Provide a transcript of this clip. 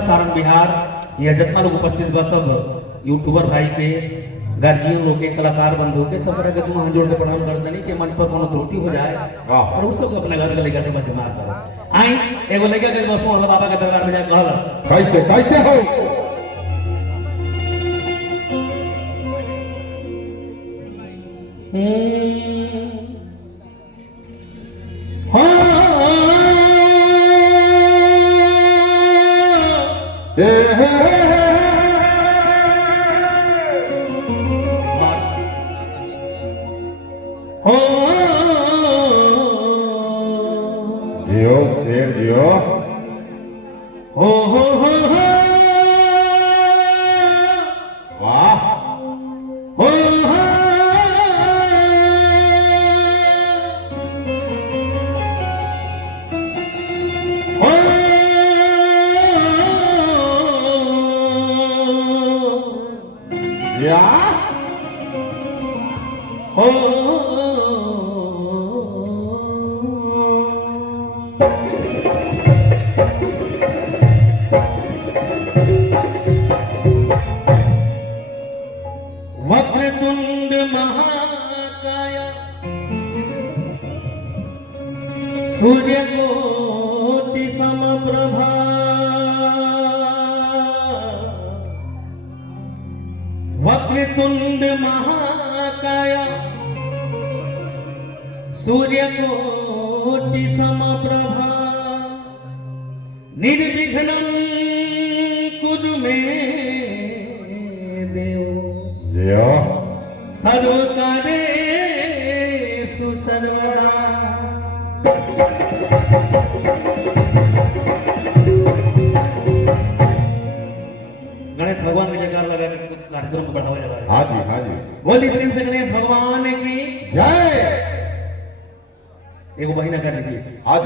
सारण बिहार यह जितना लोग उपस्थित बा सब यूट्यूबर भाई के गार्जियन लोग के कलाकार बंधु के सब तरह के तुम हाथ जोड़ के प्रणाम करते नहीं कि मंच पर कोनो त्रुटि हो जाए और उस लोग अपने घर के लड़का समझ के मार करो। आई एगो लड़का के बसो हल्ला बाबा के दरबार में जाके कहलस कैसे कैसे हो जियो शेर जियो हो वाह हो या हो वक्रतुंड महाकाय सूर्यकोटि समप्रभा वक्रतुंड महाकाय सूर्यकोटि समप्रभा निर्विघ्नं कुरु मे देव जियो सर्वकार्येषु सर्वदा। गणेश भगवान के जयकार लगा के कार्यक्रम को बढ़ावा जाए। हाँ जी हाँ जी बोली प्रेम से गणेश भगवान की जय एगो बहिना कर दी। हाँ